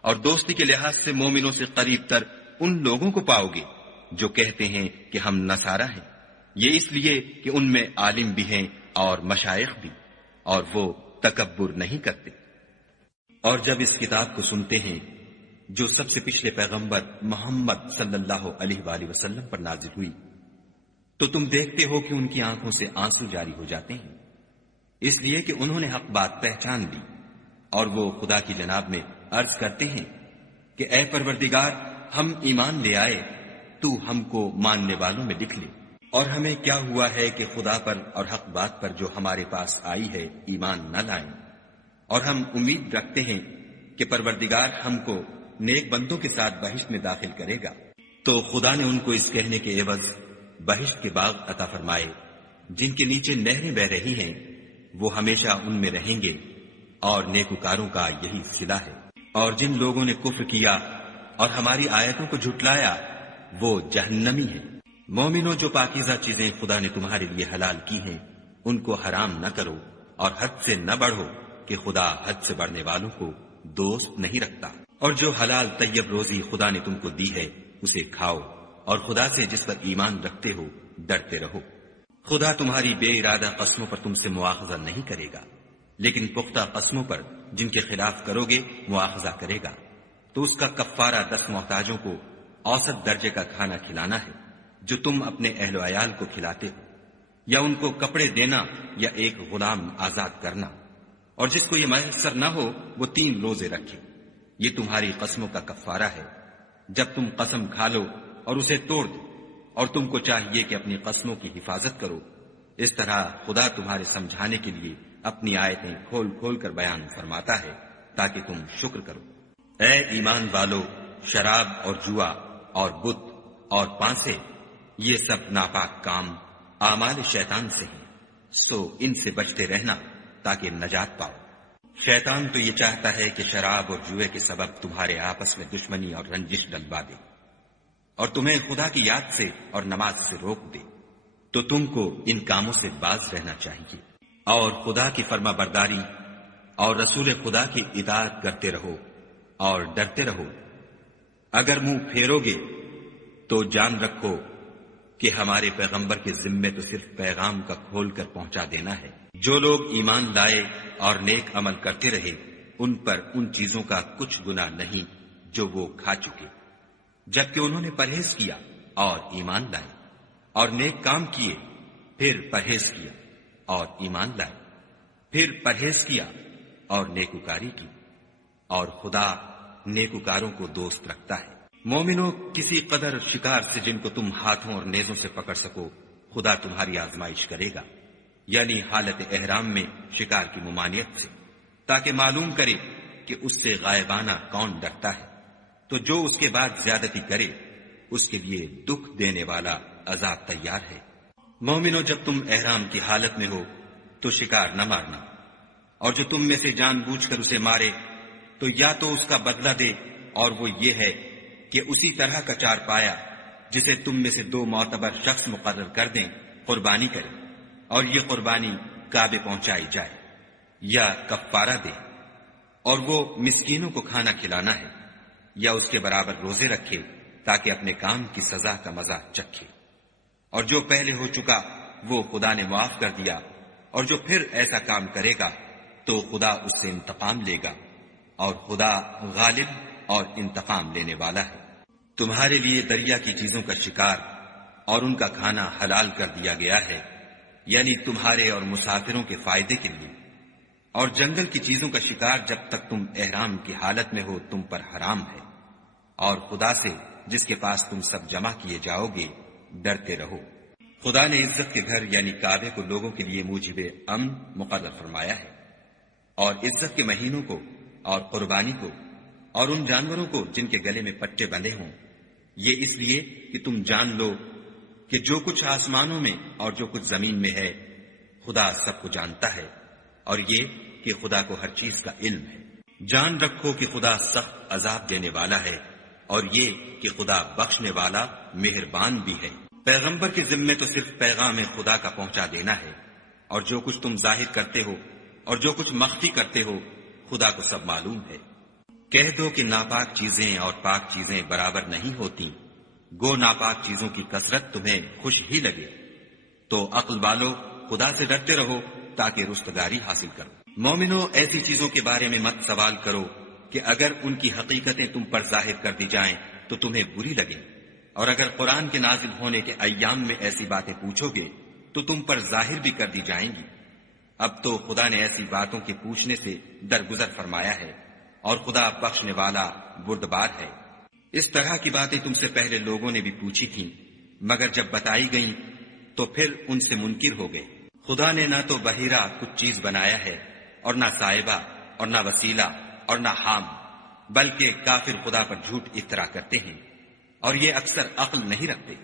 اور دوستی کے لحاظ سے مومنوں سے قریب تر ان لوگوں کو پاؤ گے جو کہتے ہیں کہ ہم نصارہ ہیں، یہ اس لیے کہ ان میں عالم بھی ہیں اور مشائخ بھی، اور وہ تکبر نہیں کرتے۔ اور جب اس کتاب کو سنتے ہیں جو سب سے پچھلے پیغمبر محمد صلی اللہ علیہ وآلہ وسلم پر نازل ہوئی، تو تم دیکھتے ہو کہ ان کی آنکھوں سے آنسو جاری ہو جاتے ہیں، اس لیے کہ انہوں نے حق بات پہچان لی، اور وہ خدا کی جناب میں عرض کرتے ہیں کہ اے پروردگار، ہم ایمان لے آئے، تو ہم کو ماننے والوں میں لکھ لے۔ اور ہمیں کیا ہوا ہے کہ خدا پر اور حق بات پر جو ہمارے پاس آئی ہے ایمان نہ لائیں، اور ہم امید رکھتے ہیں کہ پروردگار ہم کو نیک بندوں کے ساتھ بہشت میں داخل کرے گا۔ تو خدا نے ان کو اس کہنے کے عوض بہشت کے باغ عطا فرمائے جن کے نیچے نہریں بہ رہی ہیں، وہ ہمیشہ ان میں رہیں گے، اور نیکوکاروں کا یہی صلہ ہے۔ اور جن لوگوں نے کفر کیا اور ہماری آیتوں کو جھٹلایا وہ جہنمی ہیں۔ مومنوں، جو پاکیزہ چیزیں خدا نے تمہارے لیے حلال کی ہیں ان کو حرام نہ کرو، اور حد سے نہ بڑھو کہ خدا حد سے بڑھنے والوں کو دوست نہیں رکھتا۔ اور جو حلال طیب روزی خدا نے تم کو دی ہے اسے کھاؤ، اور خدا سے جس پر ایمان رکھتے ہو ڈرتے رہو۔ خدا تمہاری بے ارادہ قسموں پر تم سے مواخذہ نہیں کرے گا، لیکن پختہ قسموں پر جن کے خلاف کرو گے مواخذہ کرے گا، تو اس کا کفارہ 10 محتاجوں کو اوسط درجے کا کھانا کھلانا ہے جو تم اپنے اہل و عیال کو کھلاتے ہو، یا ان کو کپڑے دینا، یا ایک غلام آزاد کرنا۔ اور جس کو یہ میسر نہ ہو وہ 3 روزے رکھے، یہ تمہاری قسموں کا کفارہ ہے۔ جب تم قسم کھا لو اور اسے توڑ دو، اور تم کو چاہیے کہ اپنی قسموں کی حفاظت کرو، اس طرح خدا تمہارے سمجھانے کے لیے اپنی آیتیں کھول کھول کر بیان فرماتا ہے تاکہ تم شکر کرو۔ اے ایمان والو، شراب اور جوا اور بت اور پانسے، یہ سب ناپاک کام اعمال شیطان سے ہیں، سو ان سے بچتے رہنا تاکہ نجات پاؤ۔ شیطان تو یہ چاہتا ہے کہ شراب اور جوئے کے سبب تمہارے آپس میں دشمنی اور رنجش ڈلوا دے، اور تمہیں خدا کی یاد سے اور نماز سے روک دے، تو تم کو ان کاموں سے باز رہنا چاہیے، اور خدا کی فرما برداری اور رسول خدا کی اطاعت کرتے رہو اور ڈرتے رہو۔ اگر منہ پھیرو گے تو جان رکھو کہ ہمارے پیغمبر کے ذمے تو صرف پیغام کا کھول کر پہنچا دینا ہے۔ جو لوگ ایمان لائے اور نیک عمل کرتے رہے ان پر ان چیزوں کا کچھ گناہ نہیں جو وہ کھا چکے، جبکہ انہوں نے پرہیز کیا اور ایمان لائے اور نیک کام کیے، پھر پرہیز کیا اور ایمان لائے، پھر پرہیز کیا اور نیکوکاری کی، اور خدا نیکوکاروں کو دوست رکھتا ہے۔ مومنوں، کسی قدر شکار سے جن کو تم ہاتھوں اور نیزوں سے پکڑ سکو خدا تمہاری آزمائش کرے گا، یعنی حالت احرام میں شکار کی ممانعت سے، تاکہ معلوم کرے کہ اس سے غائبانہ کون ڈرتا ہے۔ تو جو اس کے بعد زیادتی کرے اس کے لیے دکھ دینے والا عذاب تیار ہے۔ مومنوں، جب تم احرام کی حالت میں ہو تو شکار نہ مارنا، اور جو تم میں سے جان بوجھ کر اسے مارے تو یا تو اس کا بدلہ دے، اور وہ یہ ہے کہ اسی طرح کا چار پایا جسے تم میں سے 2 معتبر شخص مقرر کر دیں قربانی کرے، اور یہ قربانی کعبے پہنچائی جائے، یا کفارہ دے، اور وہ مسکینوں کو کھانا کھلانا ہے، یا اس کے برابر روزے رکھے تاکہ اپنے کام کی سزا کا مزہ چکھے۔ اور جو پہلے ہو چکا وہ خدا نے معاف کر دیا، اور جو پھر ایسا کام کرے گا تو خدا اس سے انتقام لے گا، اور خدا غالب اور انتقام لینے والا ہے۔ تمہارے لیے دریا کی چیزوں کا شکار اور ان کا کھانا حلال کر دیا گیا ہے، یعنی تمہارے اور مسافروں کے فائدے کے لیے، اور جنگل کی چیزوں کا شکار جب تک تم احرام کی حالت میں ہو تم پر حرام ہے، اور خدا سے جس کے پاس تم سب جمع کیے جاؤ گے ڈرتے رہو۔ خدا نے عزت کے گھر یعنی کعبے کو لوگوں کے لیے موجب امن مقرر فرمایا ہے، اور عزت کے مہینوں کو اور قربانی کو اور ان جانوروں کو جن کے گلے میں پٹے بندھے ہوں، یہ اس لیے کہ تم جان لو کہ جو کچھ آسمانوں میں اور جو کچھ زمین میں ہے خدا سب کو جانتا ہے، اور یہ کہ خدا کو ہر چیز کا علم ہے۔ جان رکھو کہ خدا سخت عذاب دینے والا ہے، اور یہ کہ خدا بخشنے والا مہربان بھی ہے۔ پیغمبر کے ذمے تو صرف پیغام خدا کا پہنچا دینا ہے، اور جو کچھ تم ظاہر کرتے ہو اور جو کچھ مخفی کرتے ہو خدا کو سب معلوم ہے۔ کہہ دو کہ ناپاک چیزیں اور پاک چیزیں برابر نہیں ہوتی، گو ناپاک چیزوں کی کثرت تمہیں خوش ہی لگے، تو عقل والو خدا سے ڈرتے رہو تاکہ رستگاری حاصل کرو۔ مومنو، ایسی چیزوں کے بارے میں مت سوال کرو کہ اگر ان کی حقیقتیں تم پر ظاہر کر دی جائیں تو تمہیں بری لگیں، اور اگر قرآن کے نازل ہونے کے ایام میں ایسی باتیں پوچھو گے تو تم پر ظاہر بھی کر دی جائیں گی۔ اب تو خدا نے ایسی باتوں کے پوچھنے سے درگزر فرمایا ہے، اور خدا بخشنے والا بردبار ہے۔ اس طرح کی باتیں تم سے پہلے لوگوں نے بھی پوچھی تھیں، مگر جب بتائی گئیں تو پھر ان سے منکر ہو گئے۔ خدا نے نہ تو بحیرہ کچھ چیز بنایا ہے، اور نہ صاحبہ، اور نہ وسیلہ، اور نہ حام، بلکہ کافر خدا پر جھوٹ افترا کرتے ہیں، اور یہ اکثر عقل نہیں رکھتے۔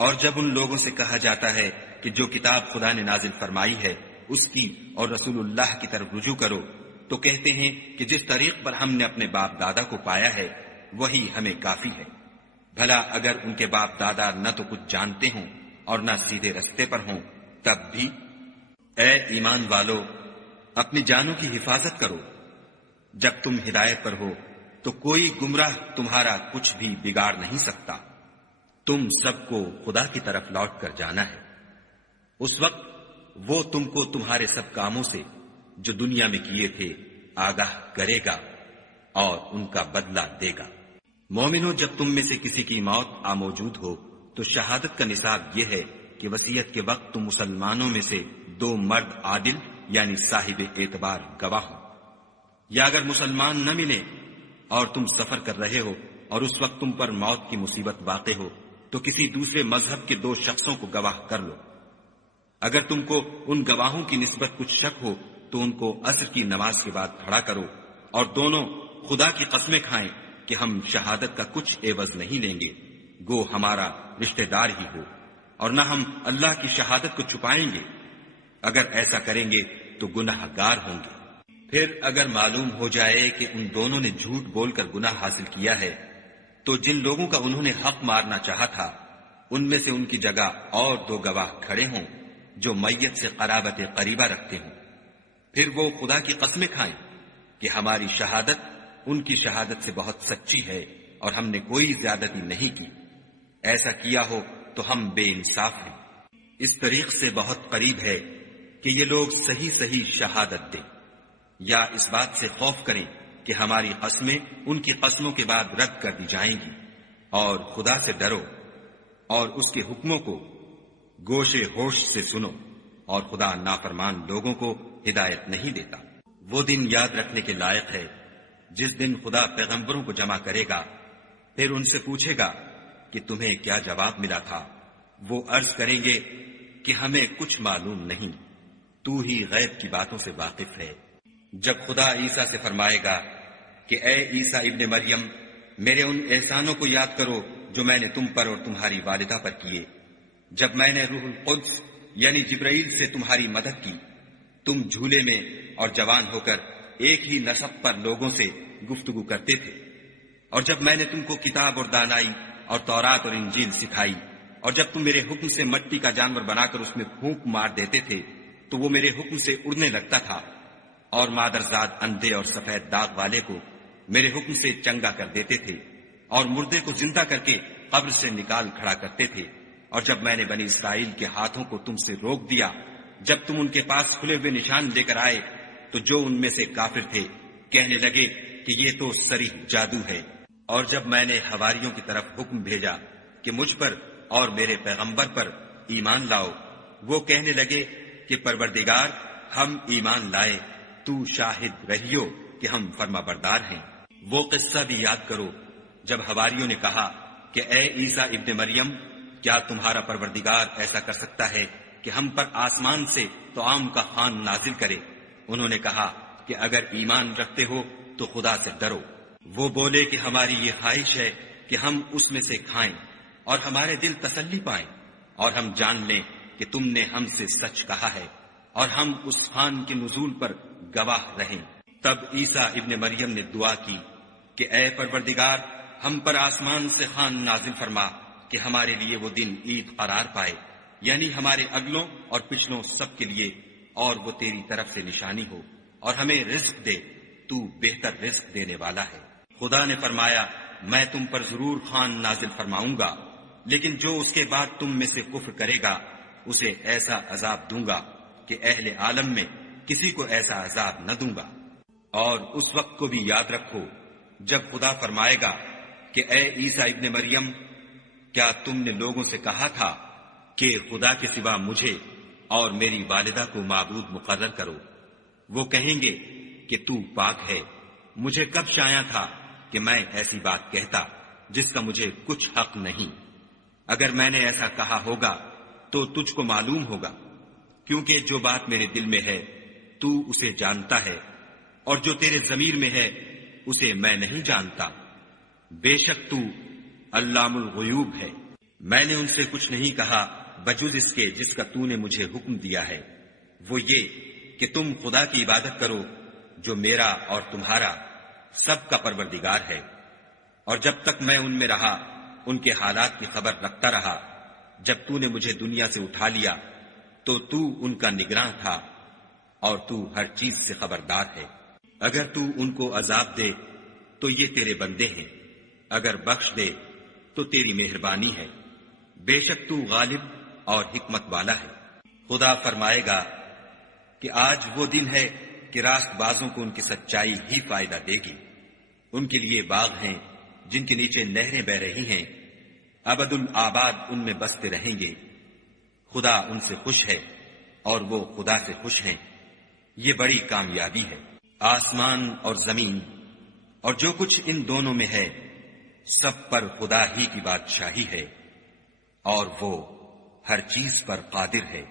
اور جب ان لوگوں سے کہا جاتا ہے کہ جو کتاب خدا نے نازل فرمائی ہے اس کی اور رسول اللہ کی طرف رجوع کرو، تو کہتے ہیں کہ جس طریق پر ہم نے اپنے باپ دادا کو پایا ہے وہی ہمیں کافی ہے۔ بھلا اگر ان کے باپ دادا نہ تو کچھ جانتے ہوں اور نہ سیدھے رستے پر ہوں تب بھی؟ اے ایمان والو، اپنی جانوں کی حفاظت کرو۔ جب تم ہدایت پر ہو تو کوئی گمراہ تمہارا کچھ بھی بگاڑ نہیں سکتا۔ تم سب کو خدا کی طرف لوٹ کر جانا ہے، اس وقت وہ تم کو تمہارے سب کاموں سے جو دنیا میں کیے تھے آگاہ کرے گا اور ان کا بدلہ دے گا۔ مومنو، جب تم میں سے کسی کی موت آ موجود ہو تو شہادت کا نصاب یہ ہے کہ وصیت کے وقت تم مسلمانوں میں سے 2 مرد عادل یعنی صاحب اعتبار گواہ ہو، یا اگر مسلمان نہ ملے اور تم سفر کر رہے ہو اور اس وقت تم پر موت کی مصیبت واقع ہو تو کسی دوسرے مذہب کے 2 شخصوں کو گواہ کر لو۔ اگر تم کو ان گواہوں کی نسبت کچھ شک ہو تو ان کو عصر کی نماز کے بعد کھڑا کرو، اور دونوں خدا کی قسمیں کھائیں کہ ہم شہادت کا کچھ عوض نہیں لیں گے، گو ہمارا رشتہ دار ہی ہو، اور نہ ہم اللہ کی شہادت کو چھپائیں گے۔ اگر ایسا کریں گے تو گناہ گار ہوں گے۔ پھر اگر معلوم ہو جائے کہ ان دونوں نے جھوٹ بول کر گناہ حاصل کیا ہے تو جن لوگوں کا انہوں نے حق مارنا چاہا تھا ان میں سے ان کی جگہ اور 2 گواہ کھڑے ہوں جو میت سے قرابت قریبہ رکھتے ہوں، پھر وہ خدا کی قسمیں کھائیں کہ ہماری شہادت ان کی شہادت سے بہت سچی ہے اور ہم نے کوئی زیادتی نہیں کی، ایسا کیا ہو تو ہم بے انصاف ہیں۔ اس طریق سے بہت قریب ہے کہ یہ لوگ صحیح صحیح شہادت دیں، یا اس بات سے خوف کریں کہ ہماری قسمیں ان کی قسموں کے بعد رد کر دی جائیں گی، اور خدا سے ڈرو اور اس کے حکموں کو گوشے ہوش سے سنو، اور خدا نافرمان لوگوں کو ہدایت نہیں دیتا۔ وہ دن یاد رکھنے کے لائق ہے جس دن خدا پیغمبروں کو جمع کرے گا، پھر ان سے پوچھے گا کہ تمہیں کیا جواب ملا تھا۔ وہ عرض کریں گے کہ ہمیں کچھ معلوم نہیں، تو ہی غیب کی باتوں سے واقف ہے۔ جب خدا عیسیٰ سے فرمائے گا کہ اے عیسیٰ ابن مریم، میرے ان احسانوں کو یاد کرو جو میں نے تم پر اور تمہاری والدہ پر کیے، جب میں نے روح القدس یعنی جبرائیل سے تمہاری مدد کی، تم جھولے میں اور جوان ہو کر ایک ہی نسب پر لوگوں سے گفتگو کرتے تھے، اور جب میں نے تم کو کتاب اور دانائی اور تورات اور انجیل سکھائی، اور جب تم میرے حکم سے مٹی کا جانور بنا کر اس میں پھونک مار دیتے تھے تو وہ میرے حکم سے اڑنے لگتا تھا، اور مادرزاد اندھے اور سفید داغ والے کو میرے حکم سے چنگا کر دیتے تھے، اور مردے کو زندہ کر کے قبر سے نکال کھڑا کرتے تھے، اور جب میں نے بنی اسرائیل کے ہاتھوں کو تم سے روک دیا جب تم ان کے پاس کھلے ہوئے نشان لے کر آئے، تو جو ان میں سے کافر تھے کہنے لگے کہ یہ تو صریح جادو ہے۔ اور جب میں نے حواریوں کی طرف حکم بھیجا کہ مجھ پر اور میرے پیغمبر پر ایمان لاؤ، وہ کہنے لگے کہ پروردگار ہم ایمان لائے، تو شاہد رہیو کہ ہم فرما بردار ہیں۔ وہ قصہ بھی یاد کرو جب حواریوں نے کہا کہ اے عیسیٰ ابن مریم، کیا تمہارا پروردگار ایسا کر سکتا ہے کہ ہم پر آسمان سے طعام کا خوان نازل کرے؟ انہوں نے کہا کہ اگر ایمان رکھتے ہو تو خدا سے ڈرو۔ وہ بولے کہ ہماری یہ خواہش ہے کہ ہم اس میں سے کھائیں اور ہمارے دل تسلی پائیں، اور ہم جان لیں کہ تم نے ہم سے سچ کہا ہے، اور ہم اس خوان کے نزول پر گواہ رہیں۔ تب عیسیٰ ابن مریم نے دعا کی کہ اے پروردگار، ہم پر آسمان سے خوان نازل فرما کہ ہمارے لیے وہ دن عید قرار پائے، یعنی ہمارے اگلوں اور پچھلوں سب کے لیے، اور وہ تیری طرف سے نشانی ہو، اور ہمیں رزق دے، تو بہتر رزق دینے والا ہے۔ خدا نے فرمایا میں تم پر ضرور خوان نازل فرماؤں گا، لیکن جو اس کے بعد تم میں سے کفر کرے گا اسے ایسا عذاب دوں گا کہ اہل عالم میں کسی کو ایسا عذاب نہ دوں گا۔ اور اس وقت کو بھی یاد رکھو جب خدا فرمائے گا کہ اے عیسیٰ ابن مریم، کیا تم نے لوگوں سے کہا تھا کہ خدا کے سوا مجھے اور میری والدہ کو معبود مقرر کرو؟ وہ کہیں گے کہ تو پاک ہے، مجھے کب شایع تھا کہ میں ایسی بات کہتا جس کا مجھے کچھ حق نہیں۔ اگر میں نے ایسا کہا ہوگا تو تجھ کو معلوم ہوگا، کیونکہ جو بات میرے دل میں ہے تو اسے جانتا ہے، اور جو تیرے ضمیر میں ہے اسے میں نہیں جانتا۔ بے شک تو علام الغیوب ہے۔ میں نے ان سے کچھ نہیں کہا بجز اس کے جس کا تو نے مجھے حکم دیا ہے، وہ یہ کہ تم خدا کی عبادت کرو جو میرا اور تمہارا سب کا پروردگار ہے۔ اور جب تک میں ان میں رہا ان کے حالات کی خبر رکھتا رہا۔ جب تو نے مجھے دنیا سے اٹھا لیا تو تو ان کا نگراں تھا، اور تو ہر چیز سے خبردار ہے۔ اگر تو ان کو عذاب دے تو یہ تیرے بندے ہیں، اگر بخش دے تو تیری مہربانی ہے، بے شک تو غالب اور حکمت والا ہے۔ خدا فرمائے گا کہ آج وہ دن ہے کہ راست بازوں کو ان کی سچائی ہی فائدہ دے گی۔ ان کے لیے باغ ہیں جن کے نیچے نہریں بہ رہی ہیں، ابد الآباد ان میں بستے رہیں گے۔ خدا ان سے خوش ہے اور وہ خدا سے خوش ہیں، یہ بڑی کامیابی ہے۔ آسمان اور زمین اور جو کچھ ان دونوں میں ہے سب پر خدا ہی کی بادشاہی ہے، اور وہ ہر چیز پر قادر ہے۔